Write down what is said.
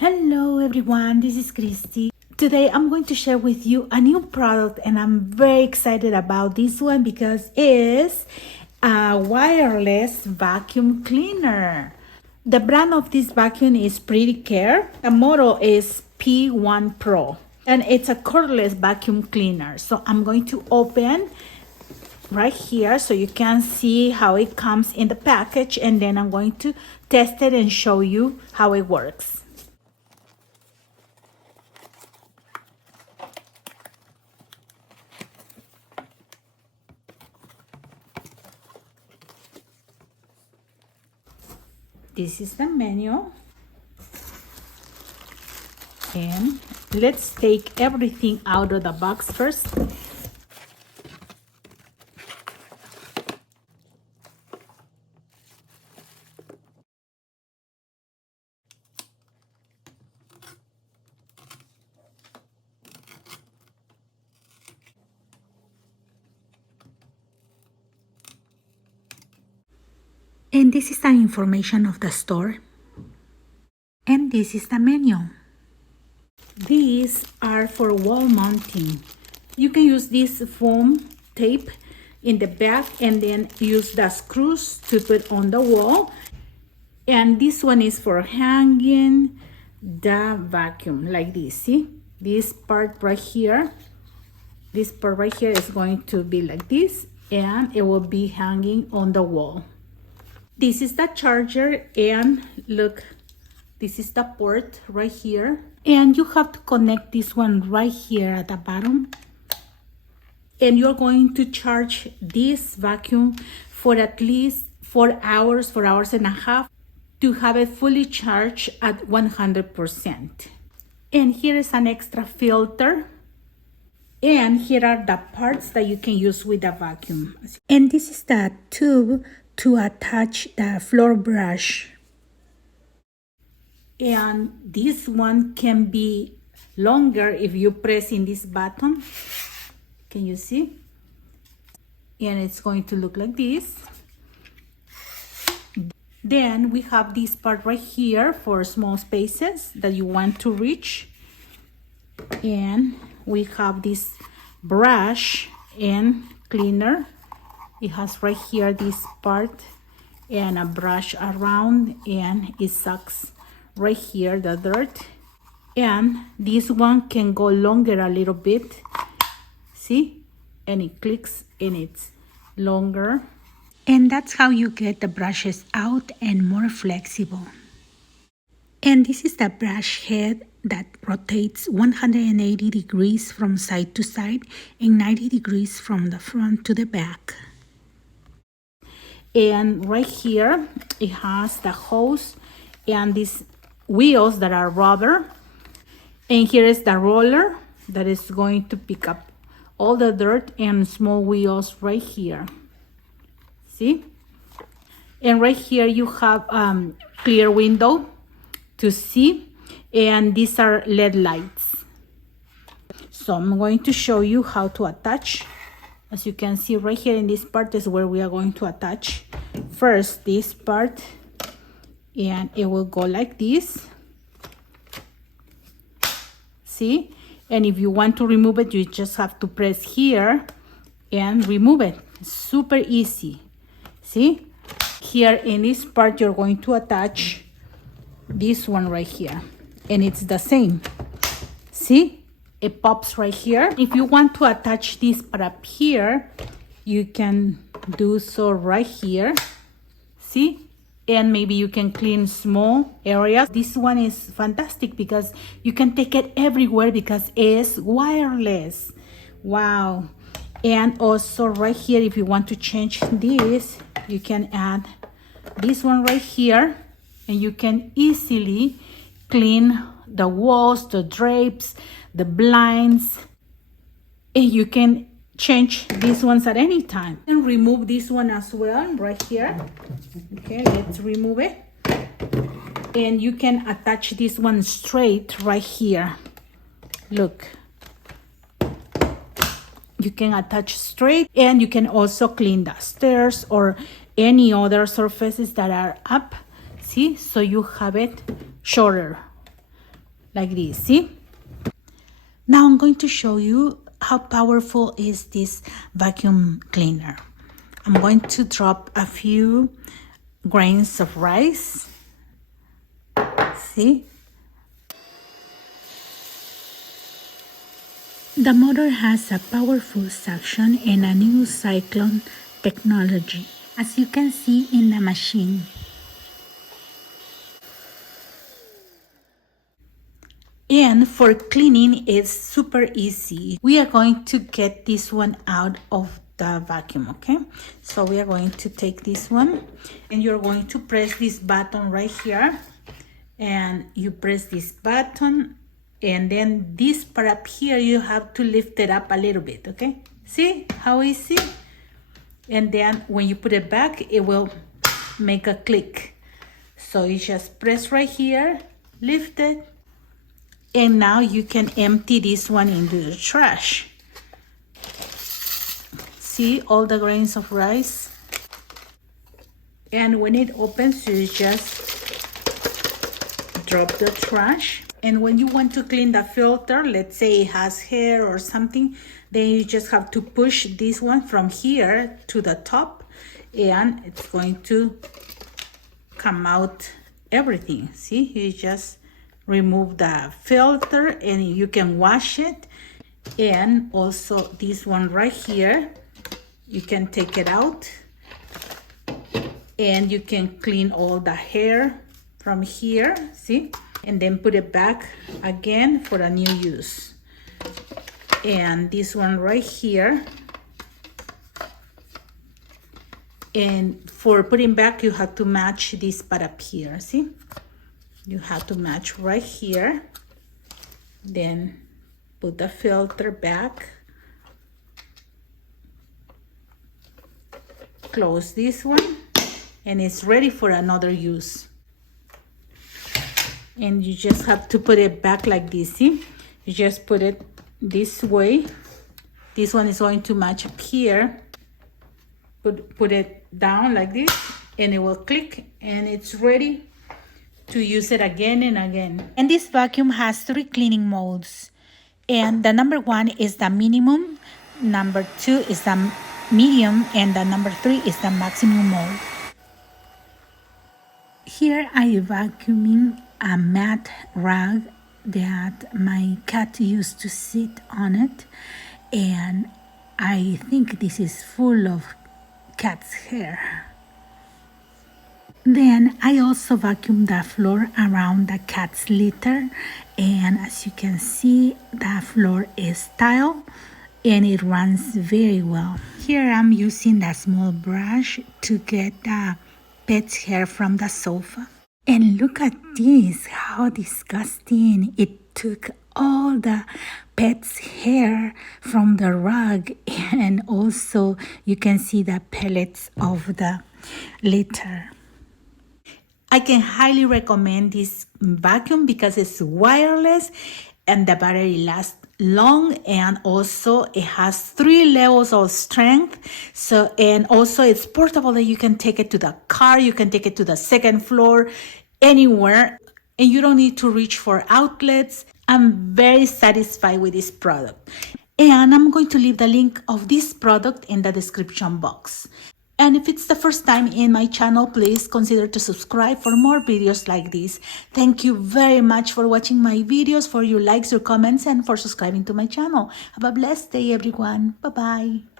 Hello everyone, this is Christy. Today I'm going to share with you a new product and I'm very excited about this one because it's a wireless vacuum cleaner. The brand of this vacuum is PRETTYCARE. The model is P1 Pro and it's a cordless vacuum cleaner. So I'm going to open right here so you can see how it comes in the package, and then I'm going to test it and show you how it works. This is the menu, and let's take everything out of the box first. And this is the information of the store. And this is the menu. These are for wall mounting. You can use this foam tape in the back and then use the screws to put on the wall. And this one is for hanging the vacuum like this. See, this part right here, is going to be like this, and it will be hanging on the wall. This is the charger, and look, this is the port right here, and you have to connect this one right here at the bottom, and you're going to charge this vacuum for at least 4 hours and a half to have it fully charged at 100%. And here is an extra filter, and here are the parts that you can use with the vacuum. And this is the tube to attach the floor brush. And this one can be longer if you press in this button. Can you see? And it's going to look like this. Then we have this part right here for small spaces that you want to reach. And we have this brush and cleaner. It has right here this part and a brush around, and it sucks right here the dirt. And this one can go longer a little bit. See? And it clicks and it's longer. And that's how you get the brushes out and more flexible. And this is the brush head that rotates 180 degrees from side to side and 90 degrees from the front to the back. And right here, it has the hose and these wheels that are rubber. And here is the roller that is going to pick up all the dirt and small wheels right here. See? And right here you have clear window to see. And these are LED lights. So I'm going to show you how to attach. As you can see right here in this part is where we are going to attach first this part, and it will go like this. See? And if you want to remove it, you just have to press here and remove it. Super easy. See? Here in this part you're going to attach this one right here, and it's the same. See? It pops right here. If you want to attach this part up here, you can do so right here. See? And maybe you can clean small areas. This one is fantastic because you can take it everywhere because it's wireless. Wow. And also right here, if you want to change this, you can add this one right here, and you can easily clean the walls, the drapes, the blinds, and you can change these ones at any time. And remove this one as well right here. Okay, let's remove it. And you can attach this one straight right here. Look, you can attach straight, and you can also clean the stairs or any other surfaces that are up. See, so you have it shorter. like this, see? Now I'm going to show you how powerful is this vacuum cleaner. I'm going to drop a few grains of rice, see? The motor has a powerful suction and a new cyclone technology, as you can see in the machine. And for cleaning, it's super easy. We are going to get this one out of the vacuum, okay? So we are going to take this one and you're going to press this button right here, and you press this button, and then this part up here, you have to lift it up a little bit, okay? See how easy? And then when you put it back, it will make a click. So you just press right here, lift it, and now you can empty this one into the trash. See all the grains of rice? And when it opens, you just drop the trash. And when you want to clean the filter, let's say it has hair or something, then you just have to push this one from here to the top, and it's going to come out everything. See, you just remove the filter and you can wash it. And also this one right here, you can take it out and you can clean all the hair from here, see, and then put it back again for a new use. And this one right here, and for putting back, you have to match this part up here, see? You have to match right here, then put the filter back, close this one, and it's ready for another use. And you just have to put it back like this, see? You just put it this way. This one is going to match up here. Put it down like this, and it will click, and it's ready to use it again and again. And this vacuum has 3 cleaning modes. And the number 1 is the minimum, number 2 is the medium, and the number 3 is the maximum mode. Here I am vacuuming a mat rag that my cat used to sit on it, and I think this is full of cat's hair. Then I also vacuum the floor around the cat's litter, and as you can see, the floor is tile and it runs very well. Here I'm using the small brush to get the pet's hair from the sofa. And look at this, how disgusting. It took all the pet's hair from the rug, and also you can see the pellets of the litter. I can highly recommend this vacuum because it's wireless and the battery lasts long, and also it has 3 levels of strength. So, and also it's portable, that you can take it to the car, you can take it to the 2nd floor, anywhere, and you don't need to reach for outlets. I'm very satisfied with this product, and I'm going to leave the link of this product in the description box. And if it's the first time in my channel, please consider to subscribe for more videos like this. Thank you very much for watching my videos, for your likes, your comments, and for subscribing to my channel. Have a blessed day, everyone. Bye-bye.